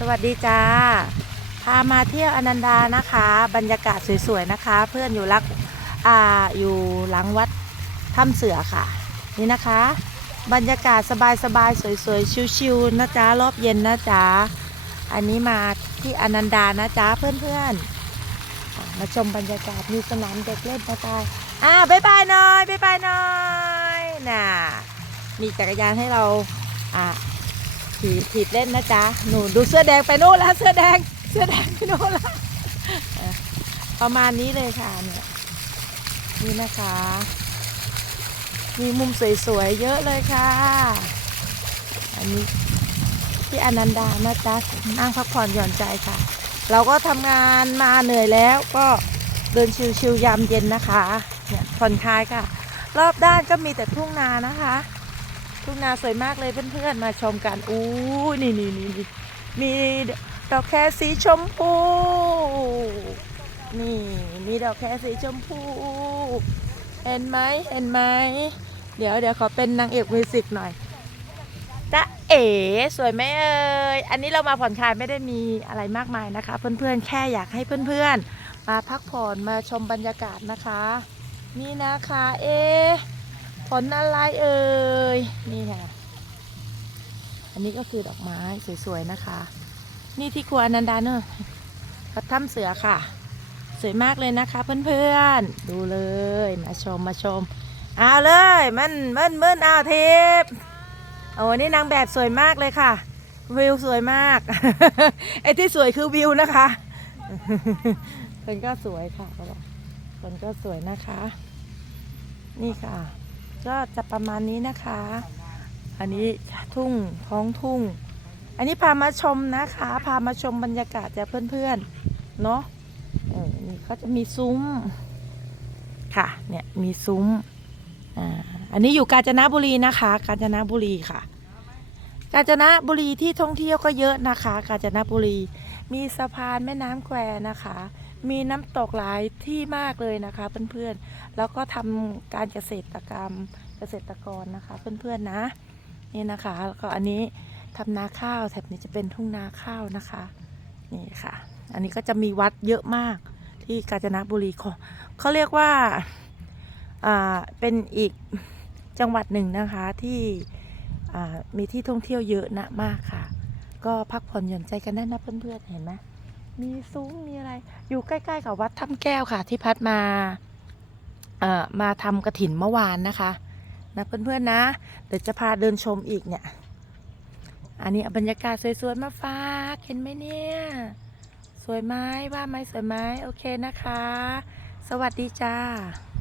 สวัสดีจ้า พามาเที่ยวอนันดานะคะ บรรยากาศสวยๆนะคะ เพื่อนอยู่รักอ่าอยู่หลังวัดถ้ำเสือค่ะ นี่นะคะ บรรยากาศสบายๆสวยๆชิวๆนะจ๊ะรอบเย็นนะจ๊ะอันนี้มาที่อนันดานะจ๊ะเพื่อนๆมาชมบรรยากาศมีสนามเด็กเล่นนะจ๊ะอ่าบายบายหน่อยบายบายหน่อยน่ะมีจักรยานให้เราอ่า ถีบถีบเล่นนะจ๊ะหนูดูเสื้อแดงไปโน่นแล้วเสื้อแดง เสื้อแดงไปโน่นแล้วประมาณนี้เลยค่ะเนี่ยนี่นะคะ มีมุมสวยๆเยอะเลยค่ะ อันนี้ที่อนันดานะจ๊ะนั่งพักผ่อนหย่อนใจค่ะ เราก็ทำงานมาเหนื่อยแล้วก็เดินชิวๆยามเย็นนะคะเนี่ยผ่อนคลายค่ะ รอบด้านก็มีแต่ทุ่งนานะคะ ทุ่งนาสวยมากเลยเพื่อนๆ มาชมกันอู้นี่นี่นี่นมีดอกแคสีชมพู นี่มีดอกแคสีชมพู เห็นไหมเห็นไหม เดี๋ยวเดี๋ยวขอเป็นนางเอกมิวสิกหน่อยจ๊ะเอ๋สวยไหมเอ่ย อันนี้เรามาผ่อนคลายไม่ได้มีอะไรมากมายนะคะ เพื่อนๆ แค่อยากให้เพื่อนๆ มาพักผ่อนมาชมบรรยากาศนะคะ นี่นะคะ เอ๊ ผลอะไรเอ่ย นี่ค่ะ อันนี้ก็คือดอกไม้สวยๆนะคะ นี่ที่ครัวอนันดาเนอะพัดถ้ำเสือค่ะ สวยมากเลยนะคะเพื่อนๆ ดูเลย มาชมมาชม เอาเลยมันมันมันเอาเทปโอ้นี่นางแบบสวยมากเลยค่ะ วิวสวยมาก ไอ้ที่สวยคือวิวนะคะคนก็สวยค่ะคนก็สวยนะคะ นี่ค่ะ ก็จะประมาณนี้นะคะ อันนี้ทุ่งท้องทุ่ง อันนี้พามาชมนะคะ พามาชมบรรยากาศจากเพื่อนๆ เนาะเออนี่เขาจะมีซุ้ม ค่ะ เนี่ยมีซุ้ม อ่า อันนี้อยู่กาญจนบุรีนะคะ กาญจนบุรีค่ะ กาญจนบุรีที่ท่องเที่ยวก็เยอะนะคะ กาญจนบุรี มีสะพานแม่น้ำแควนะคะ มีน้ำตกหลายที่มากเลยนะคะ เพื่อนๆ แล้วก็ทำการเกษตรกรรมเกษตรกรนะคะ เพื่อนๆนะ นี่นะคะแล้วก็อันนี้ทำนาข้าวแถบนี้จะเป็นทุ่งนาข้าวนะคะ นี่ค่ะ อันนี้ก็จะมีวัดเยอะมากที่กาญจนบุรีเขาเขาเรียกว่าอ่าเป็นอีกจังหวัดหนึ่งนะคะที่อ่ามีที่ท่องเที่ยวเยอะนะมากค่ะ ก็พักผ่อนหย่อนใจกันได้นะเพื่อนๆเห็นไหม มีซุ้มมีอะไร อยู่ใกล้ๆกับวัดถ้ำแก้วค่ะ ที่พัดมาเอ่อมาทำกระถินเมื่อวานนะคะนะเพื่อนๆนะเดี๋ยวจะพาเดินชมอีกเนี่ย อันนี้บรรยากาศสวยๆมาฝากเห็นไหมเนี่ย สวยไหมว่าไหมสวยไหมโอเคนะคะ สวัสดีจ้า